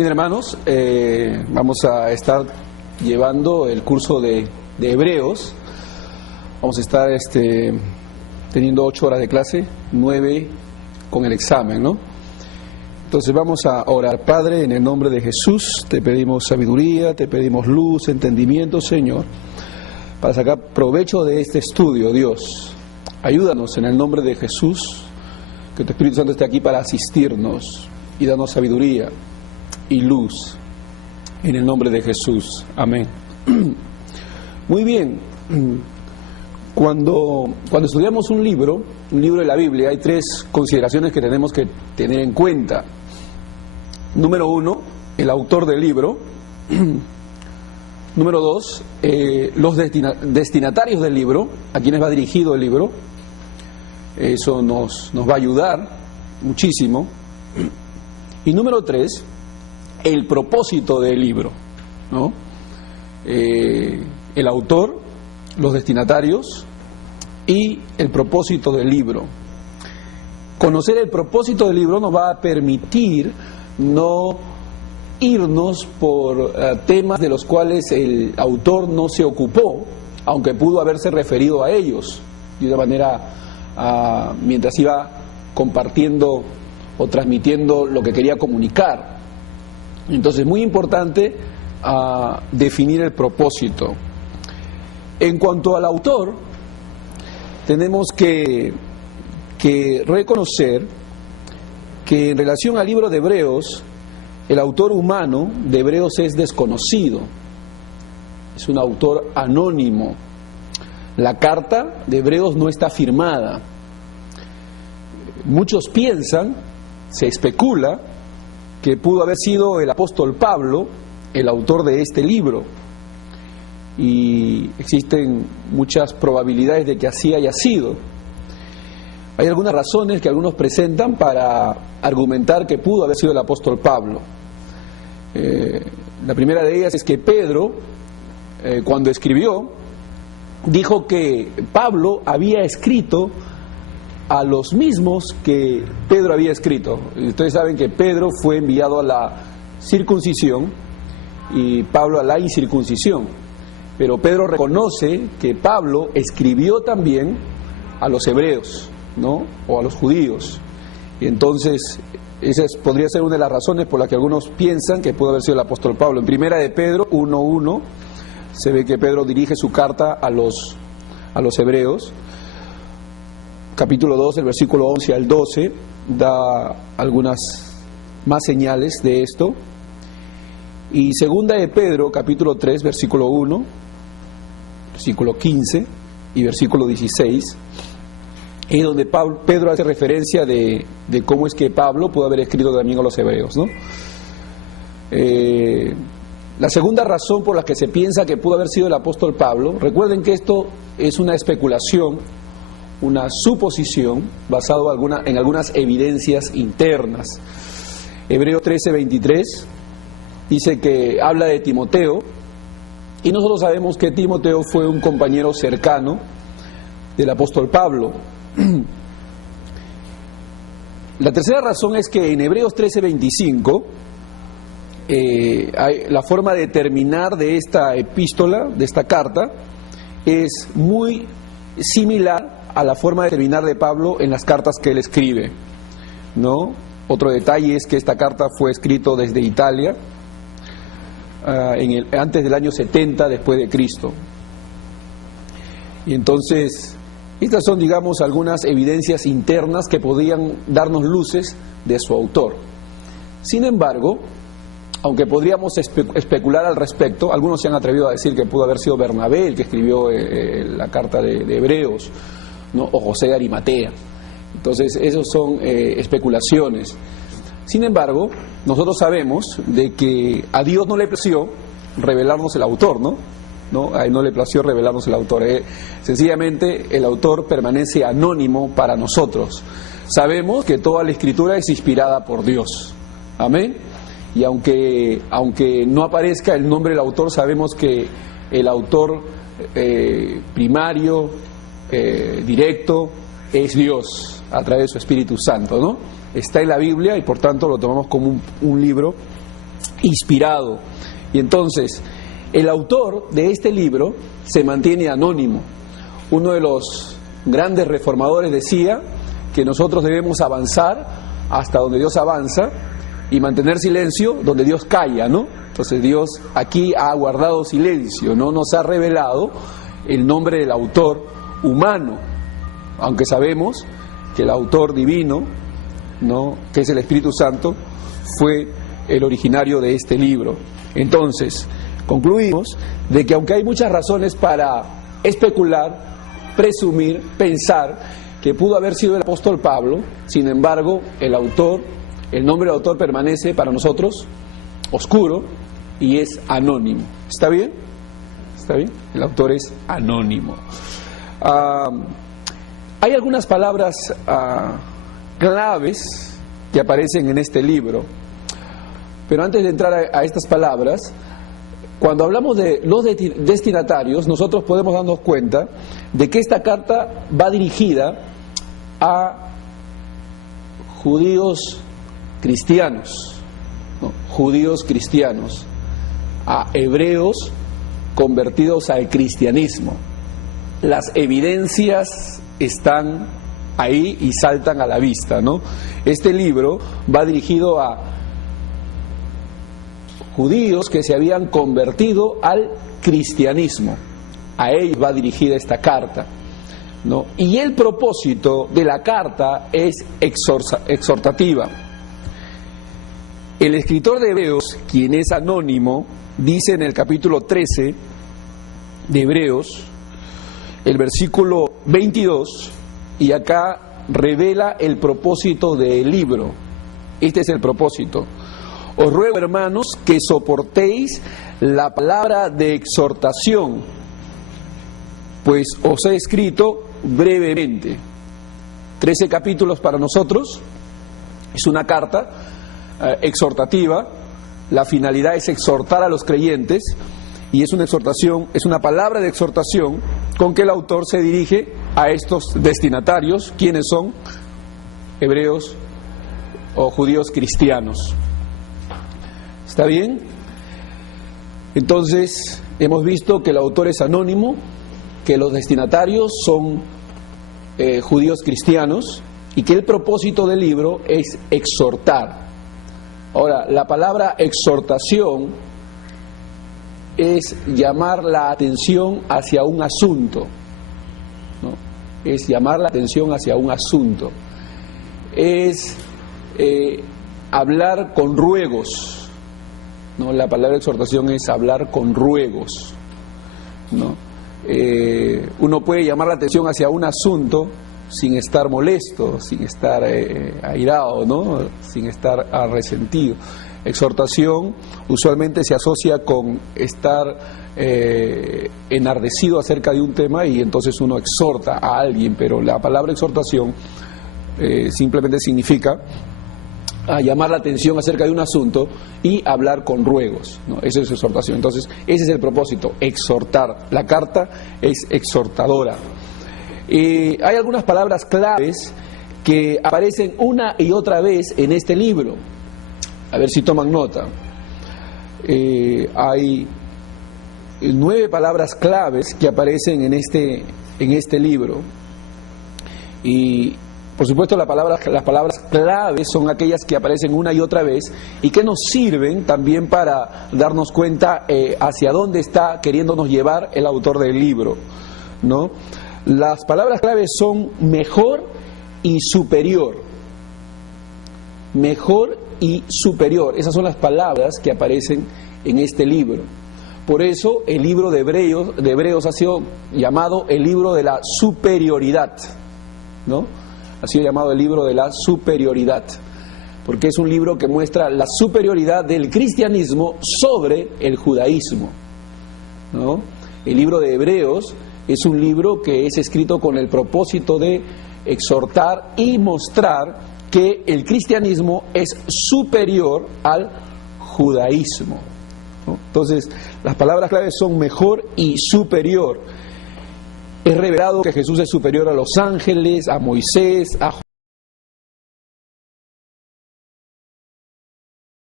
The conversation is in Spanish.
Bien, hermanos, vamos a estar llevando el curso de Hebreos. Vamos a estar teniendo 8 horas de clase, 9 con el examen, ¿no? Entonces vamos a orar. Padre, en el nombre de Jesús, te pedimos sabiduría, te pedimos luz, entendimiento, Señor, para sacar provecho de este estudio, Dios. Ayúdanos en el nombre de Jesús, que tu Espíritu Santo esté aquí para asistirnos y darnos sabiduría y luz, en el nombre de Jesús. Amén. Muy bien. Cuando estudiamos un libro de la Biblia, hay 3 consideraciones que tenemos que tener en cuenta. Número 1, el autor del libro. Número 2, los destinatarios del libro, a quienes va dirigido el libro. Eso nos va a ayudar muchísimo. Y número 3, el propósito del libro, ¿no? El autor, los destinatarios y el propósito del libro. Conocer el propósito del libro nos va a permitir no irnos por temas de los cuales el autor no se ocupó, aunque pudo haberse referido a ellos de una manera mientras iba compartiendo o transmitiendo lo que quería comunicar. Entonces, muy importante definir el propósito. En cuanto al autor, tenemos que reconocer que en relación al libro de Hebreos, el autor humano de Hebreos es desconocido. Es un autor anónimo. La carta de Hebreos no está firmada. Muchos piensan, se especula, que pudo haber sido el apóstol Pablo el autor de este libro. Y existen muchas probabilidades de que así haya sido. Hay algunas razones que algunos presentan para argumentar que pudo haber sido el apóstol Pablo. La primera de ellas es que Pedro, cuando escribió, dijo que Pablo había escrito a los mismos que Pedro había escrito. Ustedes saben que Pedro fue enviado a la circuncisión y Pablo a la incircuncisión. Pero Pedro reconoce que Pablo escribió también a los hebreos, ¿no? O a los judíos. Y entonces, esa podría ser una de las razones por las que algunos piensan que pudo haber sido el apóstol Pablo. En primera de Pedro 1:1 se ve que Pedro dirige su carta a los hebreos. Capítulo 2, el versículo 11 al 12, da algunas más señales de esto. Y segunda de Pedro, capítulo 3, versículo 1, versículo 15 y versículo 16, es donde Pedro hace referencia de cómo es que Pablo pudo haber escrito también a los hebreos, ¿no? La segunda razón por la que se piensa que pudo haber sido el apóstol Pablo, recuerden que esto es una especulación, una suposición basado en algunas evidencias internas. Hebreos 13:23 dice que habla de Timoteo, y nosotros sabemos que Timoteo fue un compañero cercano del apóstol Pablo. La tercera razón es que en Hebreos 13:25 la forma de terminar de esta epístola, de esta carta, es muy similar a la forma de terminar de Pablo en las cartas que él escribe, ¿no? Otro detalle es que esta carta fue escrita desde Italia antes del año 70 después de Cristo. Y entonces, estas son, digamos, algunas evidencias internas que podrían darnos luces de su autor. Sin embargo, aunque podríamos especular al respecto, algunos se han atrevido a decir que pudo haber sido Bernabé el que escribió la carta de Hebreos, ¿no? O José de Arimatea. Entonces, esos son especulaciones. Sin embargo, nosotros sabemos de que a Dios no le plació revelarnos el autor, ¿no? A él no le plació revelarnos el autor. Sencillamente, el autor permanece anónimo para nosotros. Sabemos que toda la escritura es inspirada por Dios. Amén. Y aunque no aparezca el nombre del autor, sabemos que el autor primario, directo, es Dios a través de su Espíritu Santo, ¿no? Está en la Biblia y por tanto lo tomamos como un libro inspirado. Y entonces, el autor de este libro se mantiene anónimo. Uno de los grandes reformadores decía que nosotros debemos avanzar hasta donde Dios avanza y mantener silencio donde Dios calla, ¿no? Entonces Dios aquí ha guardado silencio, no nos ha revelado el nombre del autor humano, aunque sabemos que el autor divino, ¿no?, que es el Espíritu Santo, fue el originario de este libro. Entonces, concluimos de que aunque hay muchas razones para especular, presumir, pensar que pudo haber sido el apóstol Pablo, sin embargo, el nombre del autor permanece para nosotros oscuro y es anónimo. ¿Está bien? ¿Está bien? El autor es anónimo. Hay algunas palabras claves que aparecen en este libro, pero antes de entrar a estas palabras, cuando hablamos de los destinatarios, nosotros podemos darnos cuenta de que esta carta va dirigida a judíos cristianos, ¿no?, judíos cristianos, a hebreos convertidos al cristianismo. Las evidencias están ahí y saltan a la vista, ¿no? Este libro va dirigido a judíos que se habían convertido al cristianismo. A ellos va dirigida esta carta, ¿no? Y el propósito de la carta es exhortativa. El escritor de Hebreos, quien es anónimo, dice en el capítulo 13 de Hebreos, el versículo 22, y acá revela el propósito del libro. Este es el propósito. Os ruego, hermanos, que soportéis la palabra de exhortación, pues os he escrito brevemente. 13 capítulos para nosotros, es una carta exhortativa. La finalidad es exhortar a los creyentes y es una exhortación, es una palabra de exhortación con que el autor se dirige a estos destinatarios, quienes son hebreos o judíos cristianos. ¿Está bien? Entonces, hemos visto que el autor es anónimo, que los destinatarios son judíos cristianos y que el propósito del libro es exhortar. Ahora, la palabra exhortación es llamar la atención hacia un asunto, ¿no? Es llamar la atención hacia un asunto. Es hablar con ruegos, ¿no? La palabra exhortación es hablar con ruegos, ¿no? Uno puede llamar la atención hacia un asunto sin estar molesto, sin estar airado, ¿no?, sin estar resentido. Exhortación usualmente se asocia con estar enardecido acerca de un tema y entonces uno exhorta a alguien, pero la palabra exhortación simplemente significa llamar la atención acerca de un asunto y hablar con ruegos, ¿no? Eso es exhortación. Entonces, ese es el propósito, exhortar. La carta es exhortadora. Hay algunas palabras claves que aparecen una y otra vez en este libro. A ver si toman nota. Hay 9 palabras claves que aparecen en este libro. Y por supuesto las palabras claves son aquellas que aparecen una y otra vez y que nos sirven también para darnos cuenta hacia dónde está queriéndonos llevar el autor del libro, ¿no? Las palabras claves son mejor y superior. Mejor y superior. Esas son las palabras que aparecen en este libro. Por eso el libro de Hebreos ha sido llamado el libro de la superioridad, ¿no? Ha sido llamado el libro de la superioridad, porque es un libro que muestra la superioridad del cristianismo sobre el judaísmo, ¿no? El libro de Hebreos es un libro que es escrito con el propósito de exhortar y mostrar que el cristianismo es superior al judaísmo, ¿no? Entonces, las palabras claves son mejor y superior. Es revelado que Jesús es superior a los ángeles, a Moisés, a